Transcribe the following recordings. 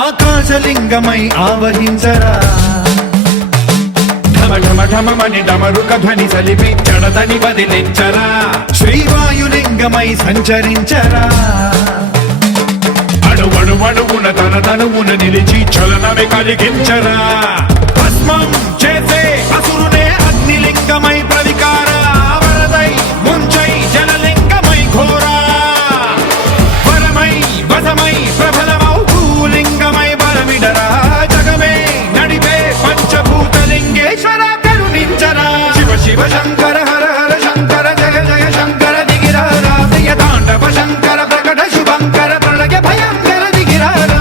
ఆకాశలింగమై ఆవహించరా ఢమఢమఢమని డమరుక ధ్వని సలిపి జడదని వదిలించరా శ్రీవాయులింగమై సంచరించరా అడువడువడువున తన తనువున నిలిచి చలనమే కలిగించరా భస్మం చేసే అసురునే అగ్నిలింగమై ప్రవికార వరదై ముంచై జలలింగమై ఘోరా వరమై వసమై ప్రబలమౌ భూలింగమై బలమిడరా జగమే నడిపే పంచభూతలింగేశ్వర కరుణించరా శివ శివ శంకర హర హర శంకర జయ జయ శంకర దిగిరారా ప్రియ తాండవ శంకర ప్రకట శుభంకర ప్రళయ భయంకర దిగిరారా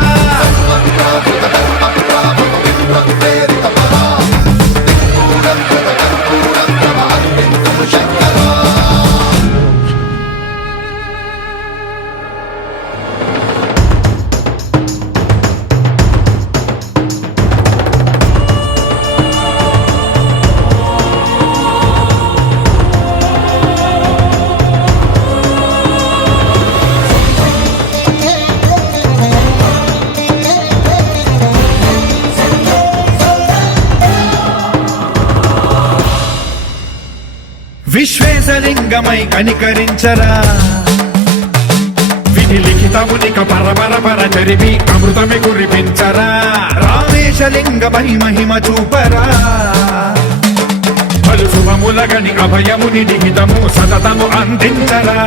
విశ్వేశలింగమై కనికరించరా విధి లిఖితమునిక పరపర పర చరివి అమృతమి కురిపించరా రామేశలింగమై మహిమ చూపరా పలు శుభములగని అభయముని లిఖితము సతతము అందించరా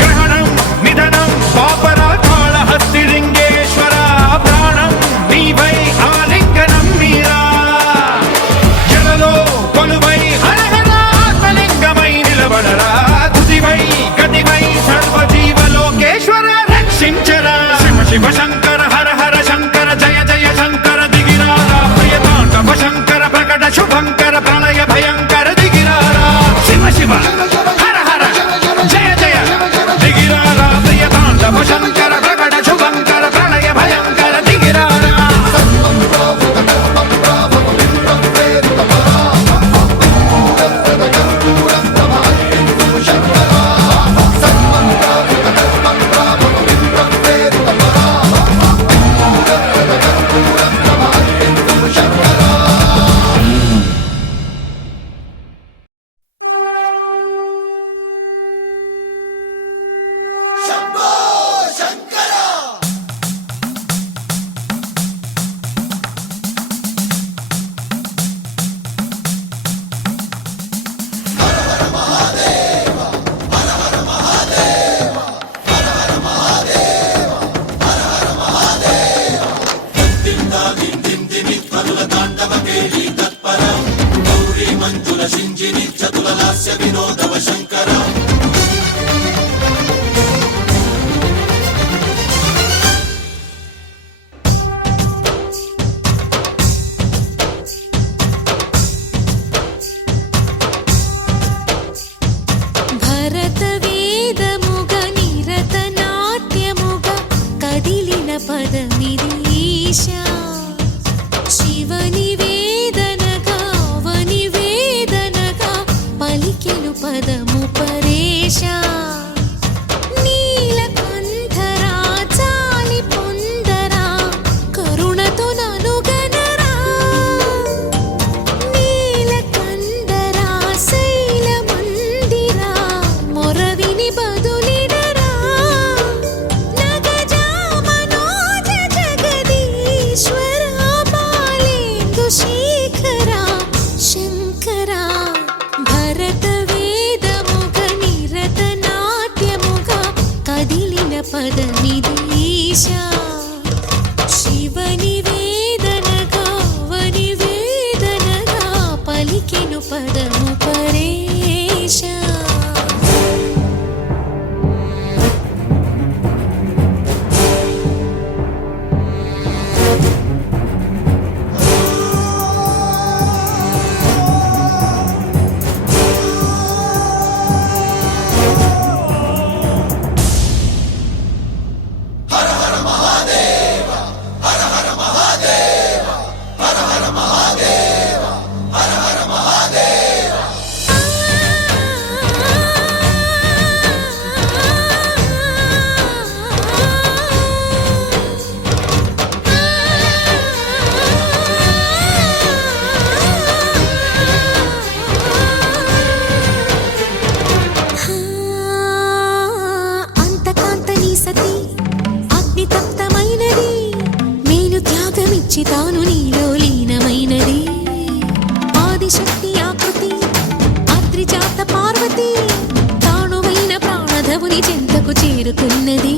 గ్రహణం నిధనం పాపరా కాళహస్తి లింగేశ్వర ప్రాణం నీవై ఆలింగనం మీరా జలలో కొలువై తుదివై గతివై సర్వజీవలోకేశ్వర రక్షించరా శివ శివ శంకర హర హర శంకర జయ జయ శంకర దిగిరారా ప్రియ తాండవ శంకర ప్రకట శుభంకర ప్రళయ భయంకర దిగిరారా శివ శివ హర హర జయ జయ దిగిరారా ప్రియ తాండవ శంకర ప్రకట శుభంకర ప్రళయ భయంకర దిగిరారా విడిచి తాను నీలో లీనమైనది ఆదిశక్తి ఆకృతి ఆద్రిజాత పార్వతి తానువైన ప్రాణధవుని చెంతకు చేరుకున్నది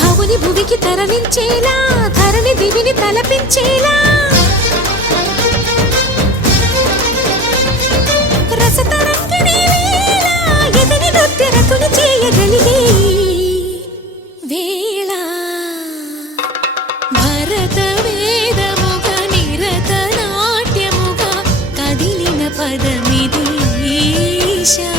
భవుని భువికి తరలించేలా ధరణి దివిని తలపించేలా రసతరంగిణి లీల ఎదిని నృత్యరతుని చేయగలిగే వేళ భరత వేదముగ నిరత నాట్యముగా కదిలిన పదమిది ఈశా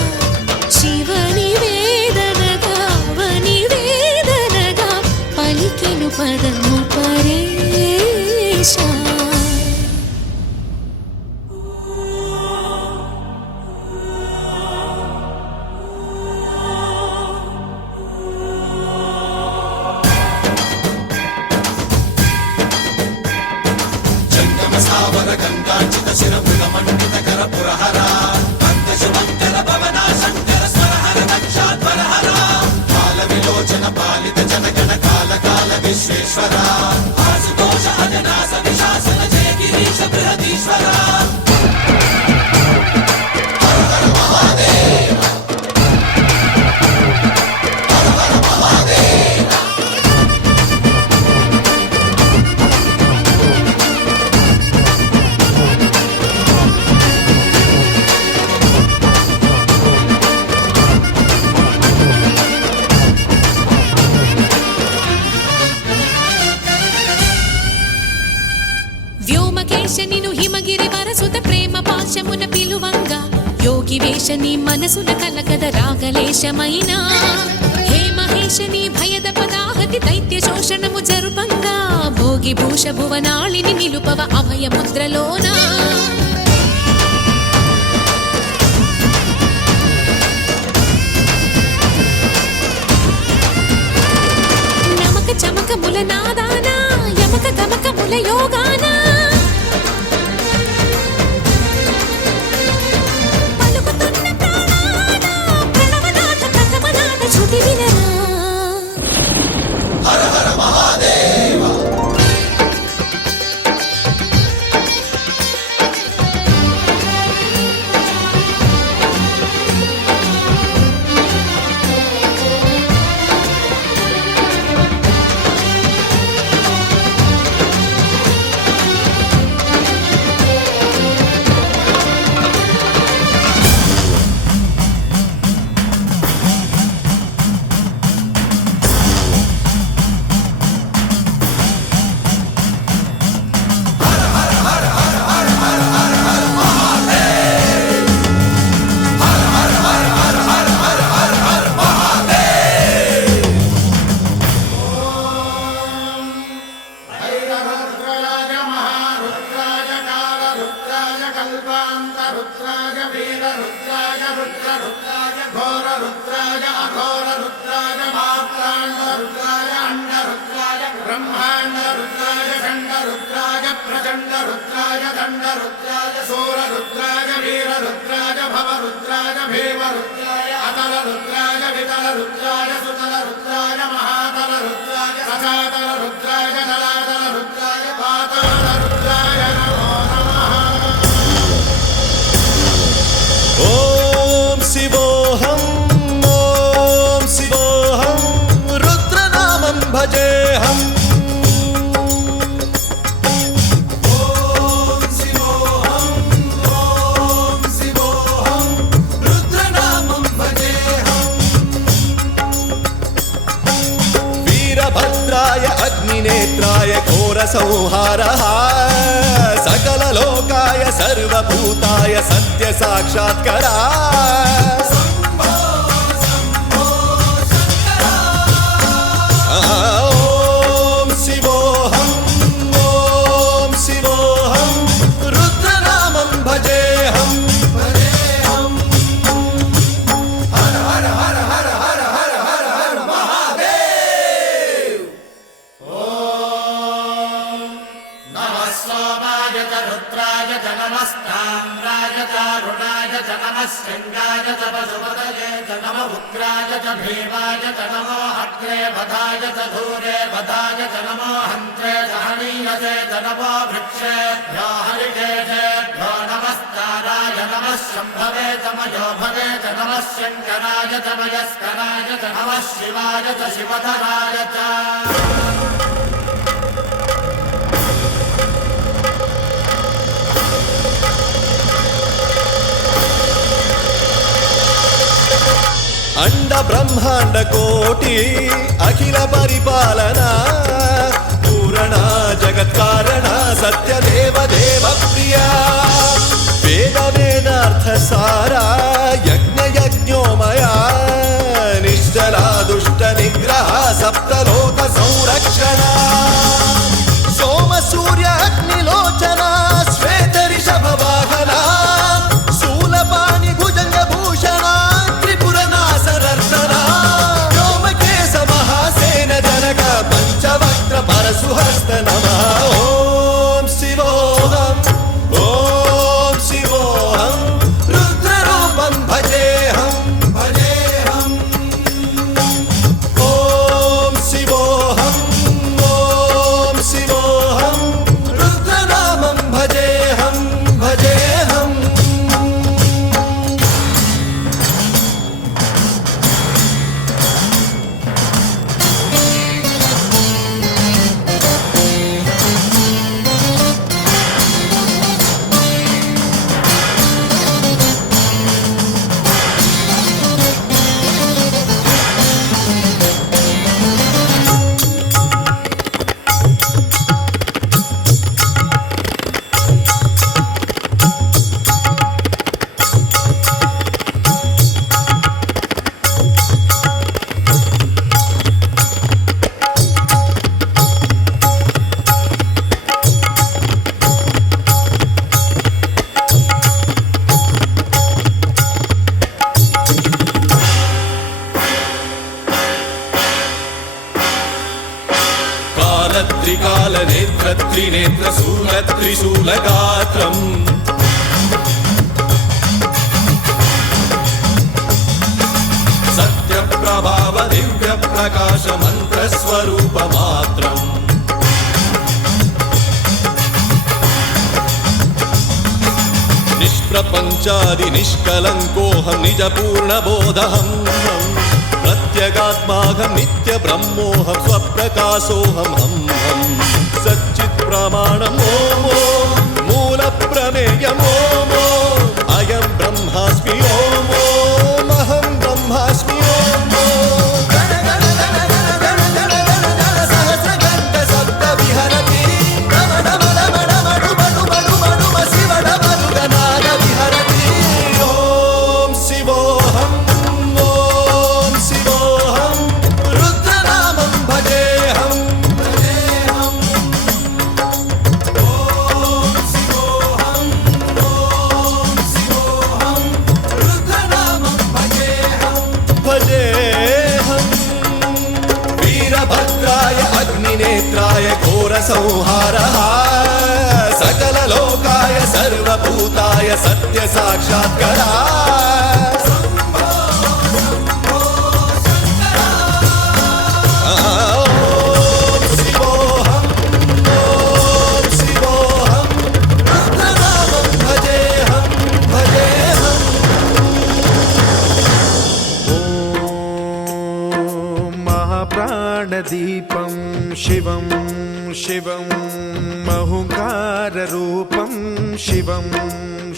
శివని వేదనగా అవని వేదనగా పలికెను పదము పరేశా సావర గంగార్చిత శిరమృగ మండిత కర పురహర మంగళ భవన శంకర స్వరహర దక్షాధ్వరహర కాల విలోచన పాలిత జనగణ కాల కాల విశ్వేశ్వర ఆశుతోష అజనాస విశాసన జయ గిరీశ బృహదీశ్వర హర హర మహాదేవ హర హర మహాదేవ వ్యోమకేశనిను హిమగిరి వరసుత ప్రేమ పాశమున పిలువంగా యోగి వేషని మనసున కలగద రాగలేశమైన హే మహేశని భయద పదాహతి దైత్య శోషణము జరుపంగా భోగి భూష భువనాళిని నిలుపవ అభయ ముద్రలోనా నమక చమకముల నాదానా యమక గమకముల యోగానా పలుకుతున్న ప్రాణానా ప్రణవనాథ ప్రథమనాథ శృతి వినరా హర హర మహాదేవ కల్పాంతరుద్రాయ వీరరుద్రాయ రుద్రరుద్రాయ ఘోరరుద్రాయ అఘోరరుద్రాయ మాత్రాండరుద్రాయ అండరుద్రాయ బ్రహ్మాండరుద్రాయ ఖండరుద్రాయ ప్రచండరుద్రాయ దండరుద్రాయ శూరరుద్రాయ వీరరుద్రాయ భవరుద్రాయ భీమరుద్రాయ అతలరుద్రాయ వితలరుద్రాయ సుతలరుద్రాయ మహాతలరుద్రాయ సచాతలరుద్రాయ జలాతలరుద్రాయ పాతాళరుద్రాయ నమో నమః ఓం శివోహం రుద్రనామం భజేహం ఓం శివోహం రుద్రనామం భజేహం వీరభద్రాయ అగ్నినేత్రాయ ఘోర సంహారః సకలలోకాయ సర్వభూతాయ సత్య సాక్షాత్కరా ఓం శివోహం రుద్రనామం భజేహం హర హర హర హర హర హర హర హర మహాదేవ్ ఓం నమః సోమాయ చ రుద్రాయ చ నమస్తామ్రాయ చ क्रूराय च नमः शृङ्गाय च पशुपतये च नम उग्राय च भीमाय च नमो अग्रे वधाय च धूरे वधाय च नमो हन्त्रे च हनीयसे च नमो वृक्षेभ्यो हरिकेशेभ्यो नमस्काराय नमः शम्भवे च मयोभवे च नमः शङ्कराय च मयस्कराय च नमः शिवाय च शिवधराय च అండ బ్రహ్మాండ కోటి అఖిల పరిపాలన పూరణ జగత్కారణ సత్యదేవ దేవ ప్రియ వేద వేదార్థ సారా యజ్ఞ యజ్ఞోమయ నిశ్చల దుష్ట నిగ్రహ సప్తలోక సంరక్షణ సోమ సూర్య అగ్నిలోచన శ్వేత రిషభ వాహన శూలపాణి భుజంగ భూషణ త్రిపుర నాసరర్తన వ్యోమకేశ మహాసేన జనక పంచవక్త్ర పరశుహస్త నమః ఓం శివోహం ఓం శివోహం రుద్రరూపం భజేహం భజేహం ఓం శివోహం ఓం శివోహం రుద్రనామం భజేహం భజేహం కాలత్రికాల నేత్ర త్రినేత్ర శూల త్రిశూలగాత్రం సత్య ప్రభావ దివ్య ప్రకాశ మంత్ర స్వరూప మాత్రం నిష్ప్రపంచాది నిష్కలంకోహం నిజ పూర్ణ బోధహం ప్రత్యేగాత్మాహం నిత్య బ్రహ్మోహం స్వప్రకాశోహం హం హం సచ్చిత్ ప్రమాణం ఓం ఓం మూల ప్రమేయం ఓం ఓం అయం బ్రహ్మాస్మి ఓం ఓం అహం బ్రహ్మాస్మి ఓం ఓం గణ గణ గణ గణ గణ గణ గణ గణ సహస్రకంఠ శబ్ద విహరతి నమ నమ నమ నమ డుమ డుమ డుమ డుమ శివ నమ రుగనాద విహరతి ఓం శివోహం ఓం శివోహం రుద్రనామం భజేహం భజేహం ఓం శివోహం ఓం శివోహం రుద్రనామం భజేహం భజేహం వీరభద్రాయ అగ్నినేత్రాయ ఘోర సంహారః సకల లోకాయ సర్వభూతాయ సత్య సాక్షాత్కరా ఓం శివోహం ఓం శివోహం రుద్రనామం భజేహం భజేహం ఓం మహాప్రాణదీపం శివం శివం మహుంకారరూపం శివం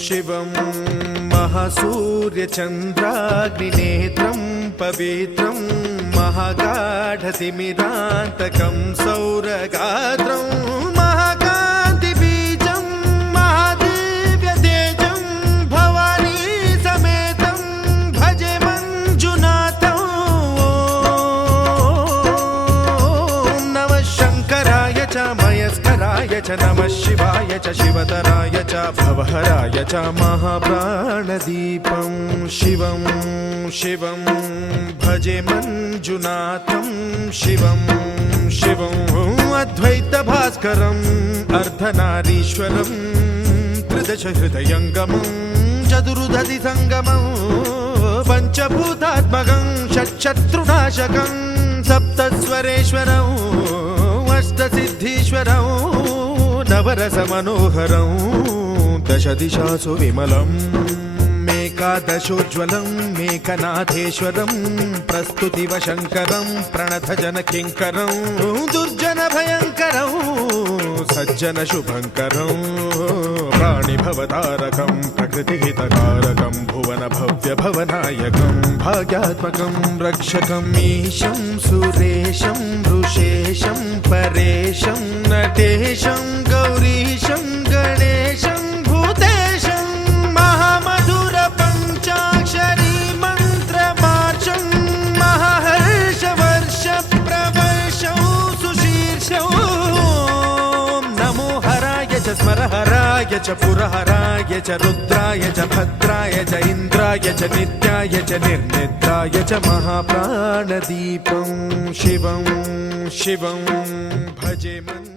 శివం మహాసూర్యచంద్రాగ్నినేత్రం పవిత్రం మహాగాఢతిమిరాంతకం సౌరగాత్రం మహాకాంతిబీజం మహాదివ్యతేజం భవానీ సమేతం భజే మంజునాథం ఓం నమః శంకరాయ చ మయస్కరాయ చ నమః శివాయ చ శివతరాయ చ భవహరాయ చ మహాప్రాణదీపం శివం శివం భజే మంజునాథం శివం శివం అద్వైత భాస్కరం అర్ధనారీశ్వరం త్రిదశ హృదయంగమం చతురుదధి సంగమం పంచభూతాత్మకం షట్శత్రునాశకం సప్తస్వరేశ్వరం అష్టసిద్ధీశ్వరం నవరస మనోహరం దశ దిశాసు విమలం మేకాదశోజ్వలం మేకనాథేశ్వరం ప్రస్తుతివ శంకరం ప్రణతజన కింకరం దుర్జన భయంకరం సజ్జన శుభంకరం ప్రాణిభవతారకం ప్రకృతిహితకారకం భువన భవ్య భవనాయకం భాగ్యాత్మకం రక్షకం ఈశం సురేశం ఋషేశం పరేశం నటేశం గౌరీశం గణేశం భూతేశం మహామధుర పంచాక్షరీ మంత్రమార్చం మహాహర్ష వర్ష ప్రవర్షం సుశీర్షం నమో హరాయ చ స్మరహరాయ చ పురహరాయ చ రుద్రాయ చ భద్రాయ చ ఇంద్రాయ చ నిత్యాయ చ నిర్నిద్రాయ చ మహాప్రాణదీపం శివం శివం భజే మన్